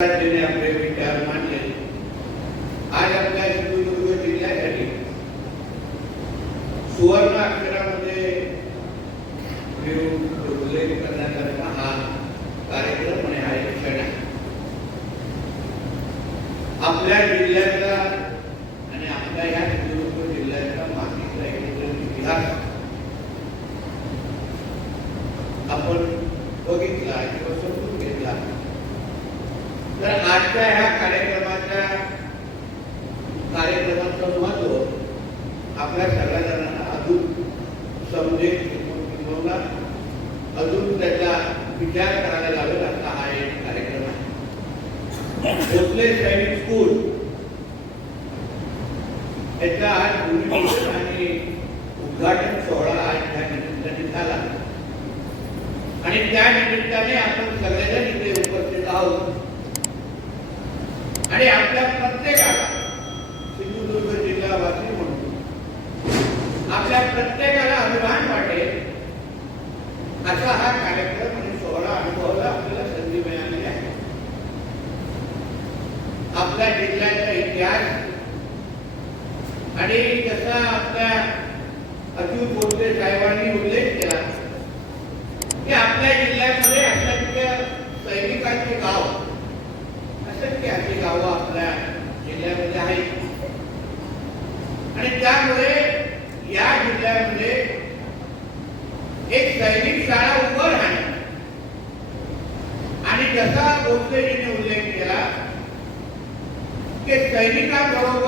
राज्याने आपले विचार मांडले. आज आपल्या सिंधुदुर्ग जिल्ह्यासाठी सुवर्ण अक्षरामध्ये लिहून उल्लेख करण्यासारखा हा कार्यक्रम आणि हा एक क्षण आहे आपल्या जिल्ह्याचा आणि आपल्या या सिंधुदुर्ग जिल्ह्याचा मातीचा एकत्रित इतिहास आपण बघितला किंवा समजून घेतला तर आजच्या ह्या कार्यक्रमाच्या कार्यक्रमाचं महत्त्व आपल्या सगळ्या जणांना अजून समजेल किंवा अजून त्याचा विचार करायला लागेल असा हा एक कार्यक्रम आहे भोसले सैनिक स्कूल याचा आज भूमिपूजन आणि उद्घाटन सोहळा आज त्या निमित्ताने झाला आणि त्या निमित्ताने आपण सगळेजण इथे उपस्थित आहोत आणि आपल्या प्रत्येकाला सिंधुदुर्ग जिल्हावासी म्हणून आपल्या प्रत्येकाला अभिमान वाटेल असा हा कार्यक्रम आणि सोहळा अनुभवायला आपल्याला संधी मिळाली आहे आपल्या जिल्ह्याचा इतिहास आणि जसा आपल्या अच्युत बोलते साहेबांनी उल्लेख केला. की आपल्या जिल्ह्यामध्ये असंख्य सैनिकांचे गाव. असंख्य अशी गावं आपल्या जिल्ह्यामध्ये आहेत. आणि त्यामुळे या जिल्ह्यामध्ये एक सैनिक शाळा उभं राहणे आणि जसा भोसलेजीने उल्लेख केला की सैनिकांबरोबर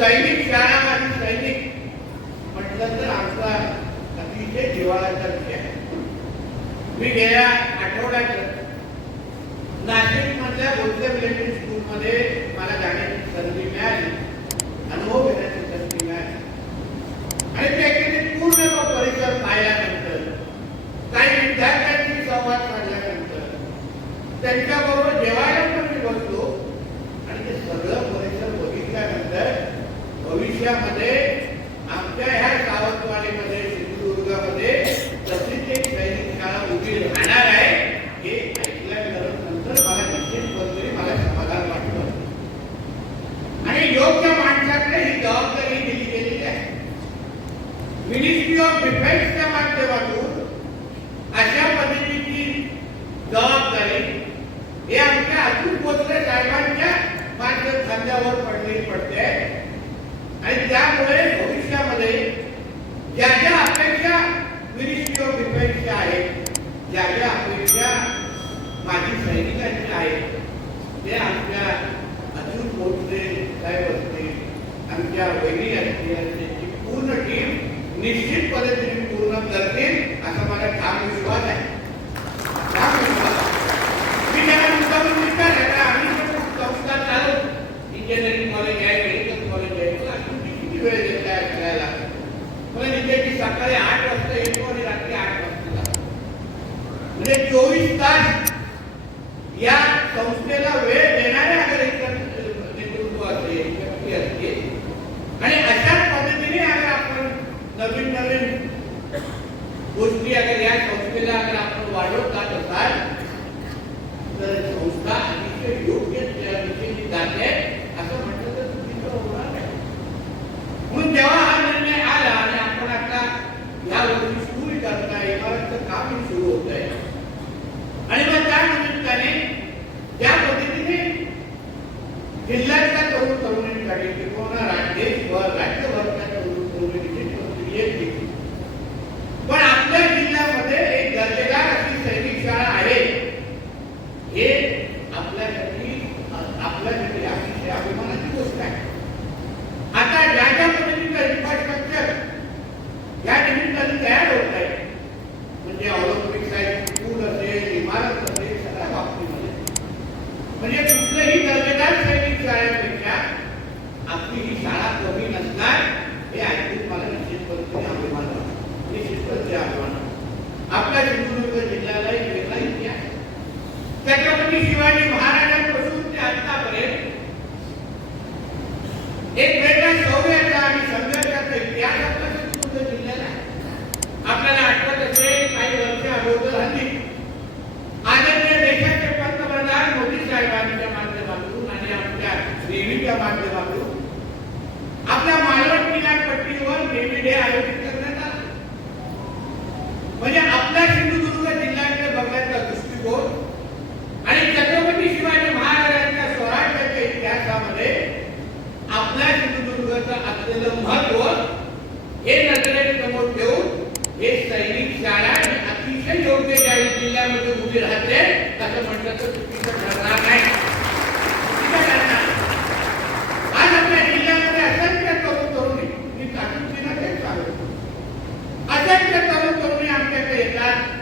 सैनिक शाळा आणि माध्यम खांद्यावर पडलेली पडते आणि त्यामुळे भविष्यामध्ये ज्या ज्या अपेक्षा मिनिस्ट्री ऑफ़ डिफेन्सच्या आहेत ज्या ज्या अपेक्षा माजी सैनिकांच्या आहेत, ते आमच्या अचूक भोसले, साहेब असतील आमच्या वैरी असतील, त्यांची पूर्ण टीम निश्चित पद्धतीने पूर्ण करतील, असा माझा ठाम विश्वास आहे ठाम विश्वास आहे. मी त्याला मुद्दामून विचारलं का आम्ही म्हणजे चोवीस तास या संस्थेला वेळ देणारे अगर नेतृत्व असेल व्यक्ती असतील आणि अशाच पद्धतीने अगर आपण नवीन नवीन गोष्टी अगर या संस्थेला अगर आपण वाढवत जात असाल तर संस्था अतिशय योग्य त्या दिशेने जाते. back. किल्ल्यामध्ये उभी राहते असं म्हटलं तर चुकीचं ठरणार नाही. आज आपल्या करू नये मी चालू करू नये आमच्याकडे येतात.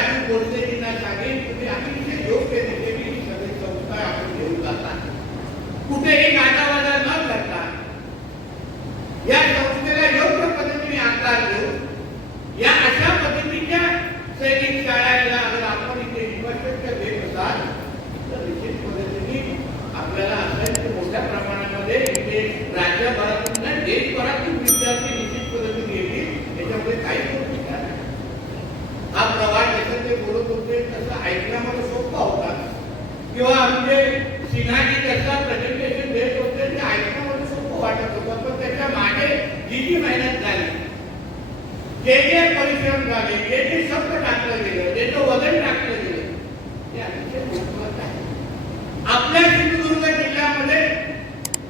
Abre o poder तेव्हा आमचे सिन्हाजी त्याचा प्रेझेंटेशन देत होते ते ऐकण्यामध्ये सोपं वाटत होतं पण त्याच्यामागे जी जी मेहनत झाली? जे जे परिश्रम झाले जे जे शब्द टाकलं गेलं जे जे वजन टाकलं गेलं ते अतिशय महत्वाचं आहे. आपल्या सिंधुदुर्ग जिल्ह्यामध्ये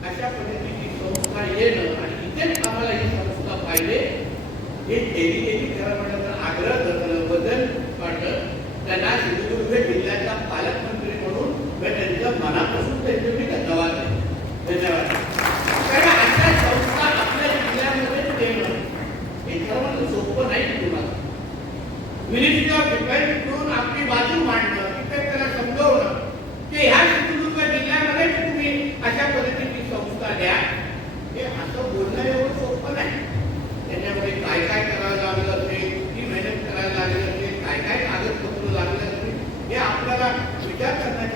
अशा पद्धतीची संस्था येणं आणि इथेच आम्हाला ही संस्था पाहिजे हे केली गेली खरं म्हटलं तर आग्रह धरणं वजन वाटत त्यांना सिंधुदुर्ग जिल्ह्याचा पालकमंत्री त्यांच्या मनापासून त्यांचे मी धन्यवाद धन्यवाद. कारण संस्था आपल्या देणं हे सर्वांना सोपं नाही तुम्हाला. मिनिस्ट्री ऑफ करून आपली बाजू मांडणं तिथे त्याला समजवणं की ह्या सिंधुदुर्ग जिल्ह्यामध्ये तुम्ही अशा पद्धतीची संस्था द्या. हे असं बोलणं एवढं सोपं नाही. त्याच्यामध्ये काय काय करावं लागलं असेल किती मेहनत करायला लागली असेल काय काय कागदपत्र लागले असतील हे आपल्याला विचार करण्याची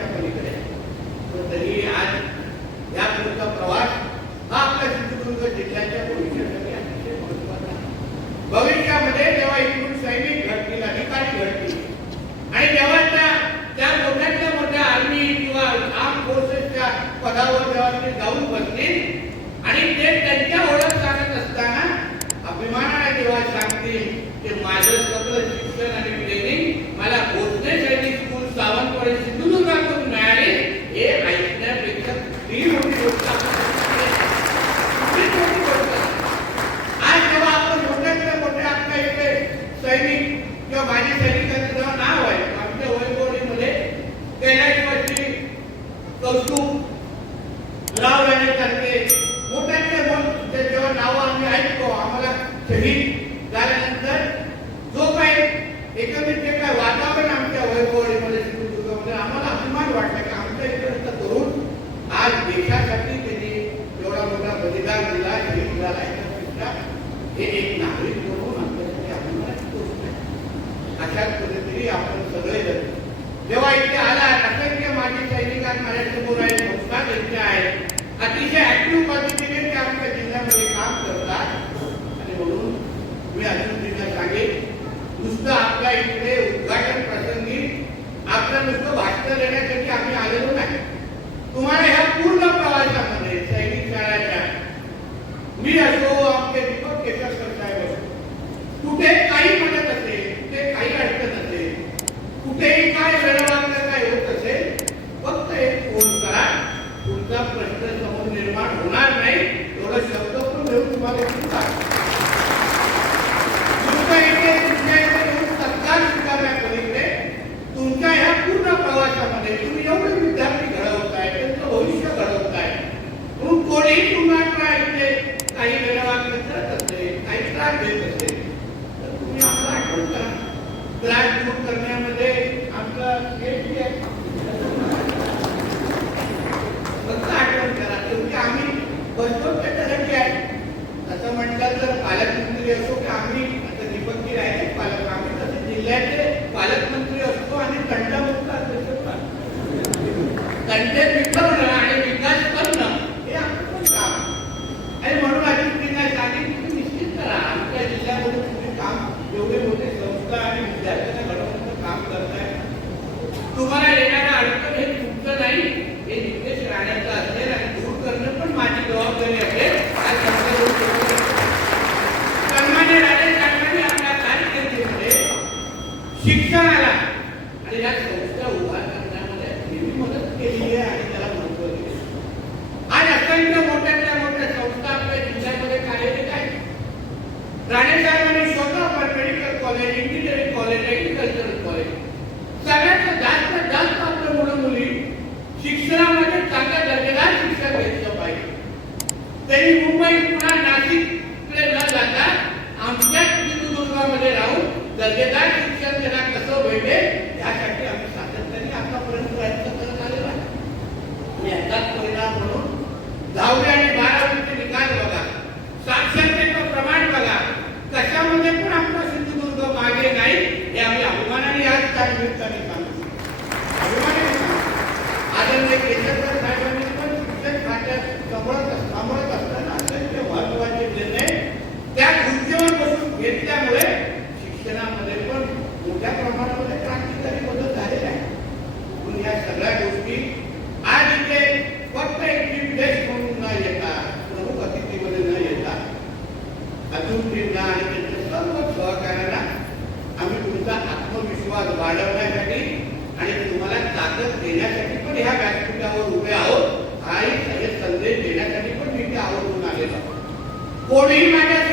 Yeah. फ्लॅट फूट करण्यामध्ये सांभाळत असताना घेतल्यामुळे शिक्षणामध्ये पण मोठ्या प्रमाणामध्ये आहे या सगळ्या गोष्टी फक्त एक म्हणून न येता अतिथीमध्ये न येता अजून सर्व आम्ही तुमचा आत्मविश्वास वाढवण्यासाठी आणि तुम्हाला ताकद देण्यासाठी body matter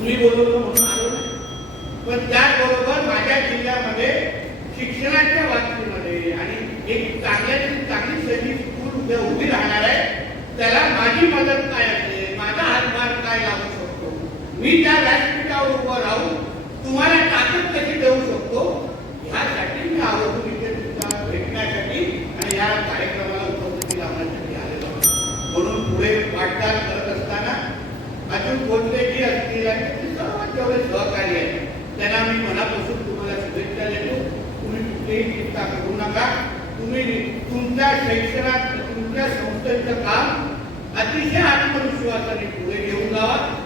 मी बोलवलं म्हणून पण त्याचबरोबर माझ्या जिल्ह्यामध्ये शिक्षणाच्या बाबतीमध्ये आणि एक चांगल्या चांगली उभी राहणार आहे. त्याला माझी मदत काय असते? माझा हातभार काय लागू शकतो? मी त्या व्यासपीठावर उभं राहून तुम्हाला ताकद कशी देऊ शकतो? मनापासून तुम्हाला शुभेच्छा देतो. तुम्ही कुठलीही चिंता करू नका. तुम्ही तुमच्या शैक्षणात तुमच्या संस्थेचं काम अतिशय आत्मविश्वासाने पुढे घेऊन जावा.